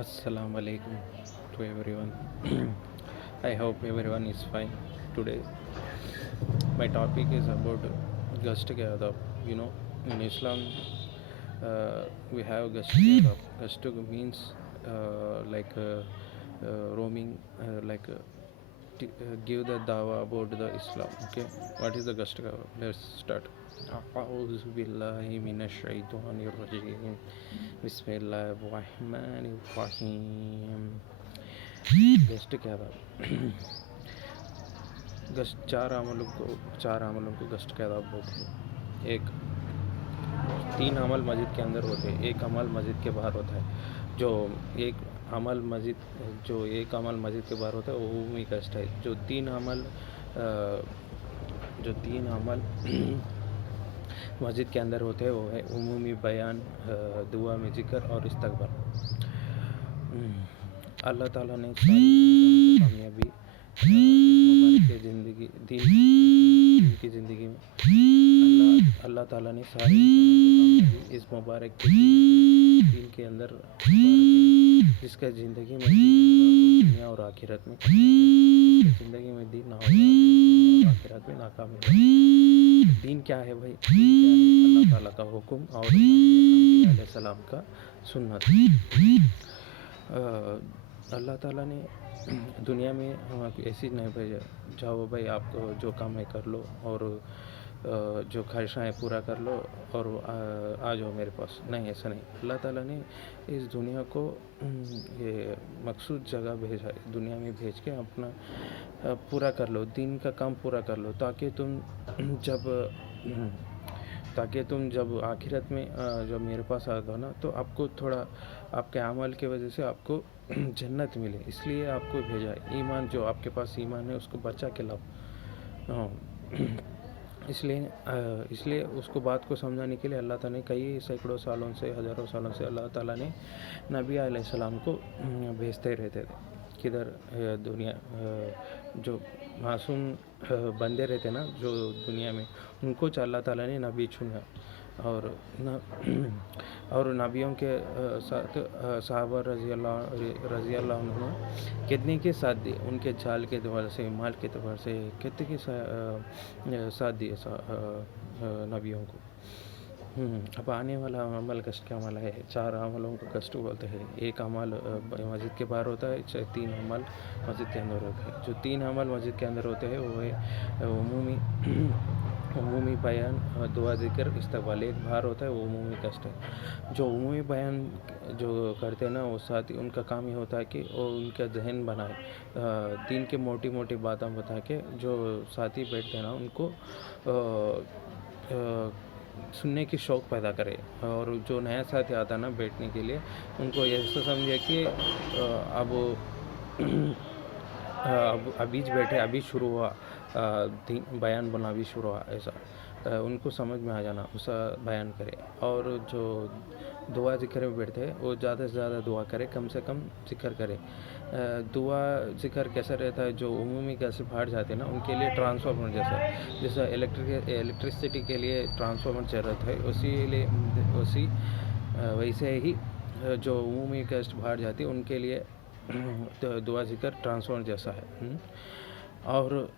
Assalamu alaikum to everyone. I hope everyone is fine. Today, my topic is about Gast ke adab. In Islam, we have Gast ke adab. Gast means roaming, give the dawa about the Islam. Okay, what is the Gast ke adab? Let's start. أعوذ بالله من الشيطان الرجيم بسم الله الرحمن الرحيم. Gust क्या था? गस्ट चार अमलों को गस्ट क्या था बोलते हैं. एक तीन अमल मस्जिद के अंदर होते हैं, एक अमल मस्जिद के बाहर होता है. एक एक अमल मस्जिद के बाहर होता है वो उम्मी गस्ट है. जो तीन अमल मस्जिद के अंदर होते हैं वो है उमूमी बयान, दुआ में ज़िक्र और इस्तगफार. अल्लाह ताला ने सारी कामयाबी इस मुबारक की ज़िंदगी दीन की ज़िंदगी में अल्लाह ताला ने सारी कामयाबी इस मुबारक के दीन के अंदर जिसका ज़िंदगी में दुनिया और आखिरत में ज़िंदगी में दीन ना होगा, आखिरत में नाकाम होगा. दीन क्या है भाई? अल्लाह ताला का हुक्म और अंबिया अलैहिस्सलाम का सुन्नत. अल्लाह ताला ने दुनिया में हमें ऐसी नहीं भेजा जाओ भाई आप जो काम है कर लो और जो ख्वाहिशाएँ पूरा कर लो और आ जाओ मेरे पास. नहीं, ऐसा नहीं. अल्लाह ताला ने इस दुनिया को ये मखसूस जगह भेजा है. दुनिया में भेज के अपना पूरा कर लो, दीन का काम पूरा कर लो ताकि तुम जब आखिरत में जब मेरे पास आ गए ना तो आपको थोड़ा आपके अमल की वजह से आपको जन्नत मिले, इसलिए आपको भेजा है. ईमान जो आपके पास ईमान है उसको बचा के लाओ. हाँ, इसलिए उसको बात को समझाने के लिए अल्लाह ताला ने कई सैकड़ों सालों से हज़ारों सालों से अल्लाह ताला ने नबी अलैहिस्सलाम को भेजते रहते थे. किधर दुनिया जो मासूम बंदे रहते ना जो दुनिया में, उनको अल्लाह ताला ने नबी चुना और नबियों के साथ सहाबा रज़ी अल्लाह अन्हुम कितने के साथ दिए, उनके जाल के द्वारा से, माल के द्वारा से कितने के साथ दिए नबियों को. अब आने वाला अमल कष्ट का अमल है. चार अमलों को कष्ट बोलते हैं. एक अमल मस्जिद के बाहर होता है, तीन अमल मस्जिद के अंदर होते हैं. जो तीन अमल मस्जिद के अंदर होते हैं वो है उमूमी बयान, दुआ ज़िक्र, इस्तगफार. एक बाहर होता है वो उमूमी कष्ट है. जो उमूमी बयान जो करते हैं ना वो साथी, उनका काम ये होता है कि वो उनका जहन बनाए, दीन के मोटी मोटी बातें बता के जो साथी बैठते हैं ना उनको सुनने की शौक़ पैदा करे. और जो नया साथी आता ना बैठने के लिए उनको ऐसा समझे कि अब अभी बैठे, अभी शुरू हुआ बयान बोलना, अभी शुरू हुआ, ऐसा उनको समझ में आ जाना, उस बयान करे. और जो दुआ ज़िक्र में बैठते हैं वो ज़्यादा से ज़्यादा दुआ करे, कम से कम ज़िक्र करे. दुआ ज़िक्र कैसा रहता है? जो उमूमी कैसे बाहर जाते हैं ना उनके लिए ट्रांसफार्मर जैसा इलेक्ट्रिसिटी के लिए ट्रांसफार्मर ज़रूरत है, वैसे ही जो उमूमी कष्ट बाहर जाती है उनके लिए तो दुआ ज़िक्र ट्रांसफार्मर जैसा है. और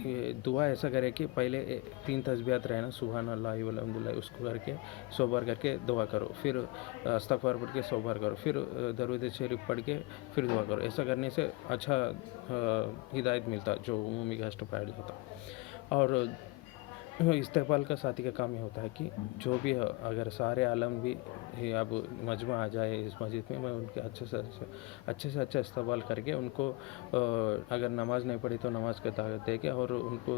ये दुआ ऐसा करे कि पहले 3 तस्बीहात रहे ना, सुभान अल्लाह वल्हम्दुलिल्लाह, उसको करके 100 बार करके दुआ करो. फिर इस्तगफार पढ़ के 100 बार करो. फिर दरूद शरीफ पढ़ के फिर दुआ करो. ऐसा करने से अच्छा हिदायत मिलता जो उमूमी कष्ट पाया जाता. और इस्तकबाल का साथी का काम ये होता है कि जो भी अगर सारे आलम भी अब मजमा आ जाए इस मस्जिद में, मैं उनके अच्छे से अच्छा इस्तकबाल करके उनको अगर नमाज नहीं पढ़ी तो नमाज का दावत दे के और उनको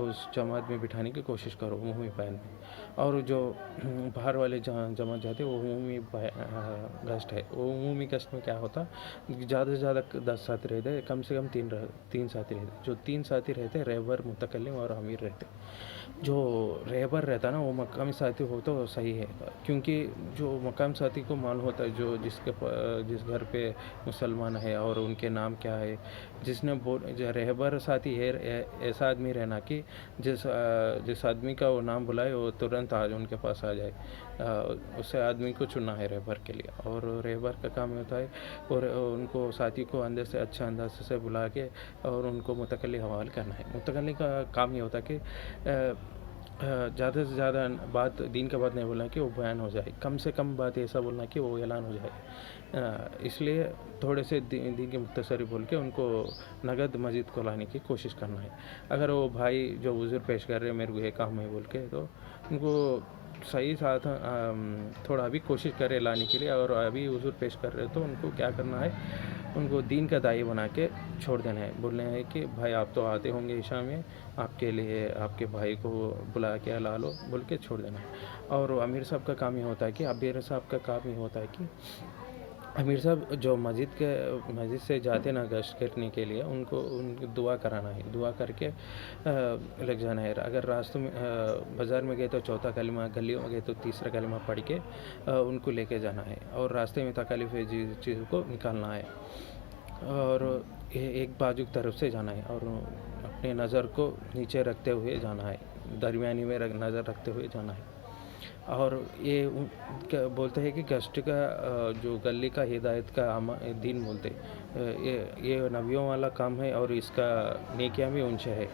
उस जमात में बिठाने की कोशिश करो उमूमी बयान में. और जो बाहर वाले जमात जाते वो उमूमी गश्त है. वो उमूमी गश्त में क्या होता, ज़्यादा से ज़्यादा 10 साथी रहते, कम से कम तीन साथी रहते. जो 3 साथी रहते रहबर, मुतकल्लिम और अमीर रहते. जो रहबर रहता ना वो मकामी साथी हो तो सही है, क्योंकि जो मकाम साथी को मालूम होता है जो जिस घर पे मुसलमान है और उनके नाम क्या है. जो रहबर साथी है ऐसा आदमी रहना कि जिस आदमी का वो नाम बुलाए वो तुरंत आज उनके पास आ जाए. उससे आदमी को चुनना है रहबर के लिए, और रहबर का काम होता है और उनको साथी को अंदर से अच्छा अंदाज से बुला के और उनको मुतकल्ली हवाले करना है। मुतकल्ली का काम ये होता है कि ज़्यादा से ज़्यादा बात दीन का बात नहीं बोलना कि वो बयान हो जाए, कम से कम बात ऐसा बोलना कि वो ऐलान हो जाए। इसलिए थोड़े से दीन के मुख्तसरी बोल के उनको नगद मस्जिद को लाने की कोशिश करना है। अगर वो भाई जो उज़्र पेश कर रहे हैं मेरे को ये काम है बोल के, तो उनको सही साथ थोड़ा अभी कोशिश करें लाने के लिए, और अभी उज़्र पेश कर रहे तो उनको क्या करना है, उनको दीन का दाई बना के छोड़ देना है। बोलना है कि भाई आप तो आते होंगे ईशा में, आपके लिए आपके भाई को बुला के ला लो बोल के छोड़ देना है। और अमीर साहब का काम ये होता है कि अमीर साहब का काम ये होता है कि अमीर साहब जो मस्जिद से जाते ना गश्त करने के लिए, उनको दुआ कराना है, दुआ करके लग जाना है। अगर रास्तों में बाज़ार में गए तो चौथा कलिमा, गलियों में गए तो तीसरा कलिमा पढ़ के उनको लेके जाना है, और रास्ते में तकलीफ चीज़ को निकालना है, और एक बाजू की तरफ से जाना है, और अपने नज़र को नीचे रखते हुए जाना है, दरमियानी में नज़र रखते हुए जाना है। और ये क्या बोलते हैं कि गश्त का जो गली का हिदायत का दीन बोलते, ये नबियों वाला काम है, और इसका नेकियां भी उनसे है।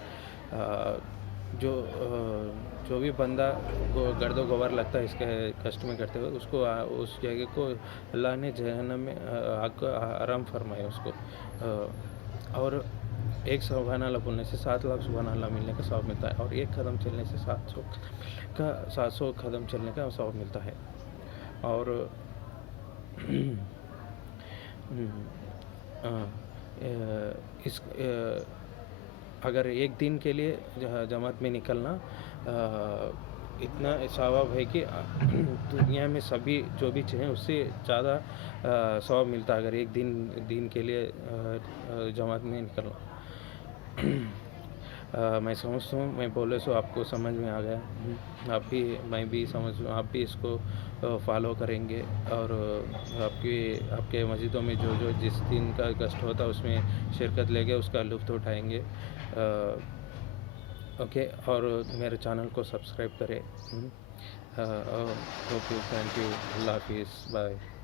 जो भी बंदा गर्दो गवार लगता है इसके कष्ट में करते हुए, उसको उस जगह को अल्लाह ने जहन्नम में आराम फरमाया उसको। और एक सुबहान अल्लाह बोलने से 7 लाख सुबहान अल्लाह मिलने का सवाब मिलता है, और एक कदम चलने से 700 कदम चलने का सवाब मिलता है। और इस अगर एक दिन के लिए जमात में निकलना इतना सवाब है कि दुनिया में सभी जो भी चीज़ें उससे ज़्यादा सवाब मिलता है, अगर एक दिन के लिए जमात में निकलना। मैं समझता हूँ, मैं बोले सो आपको समझ में आ गया। मैं भी समझ, आप भी इसको फॉलो करेंगे, और आपके मस्जिदों में जो जिस दिन का गश्त होता है उसमें शिरकत लेके उसका लुत्फ़ उठाएंगे। ओके, और मेरे चैनल को सब्सक्राइब करें। ओके, थैंक यू, अल्लाह हाफिज़, बाय।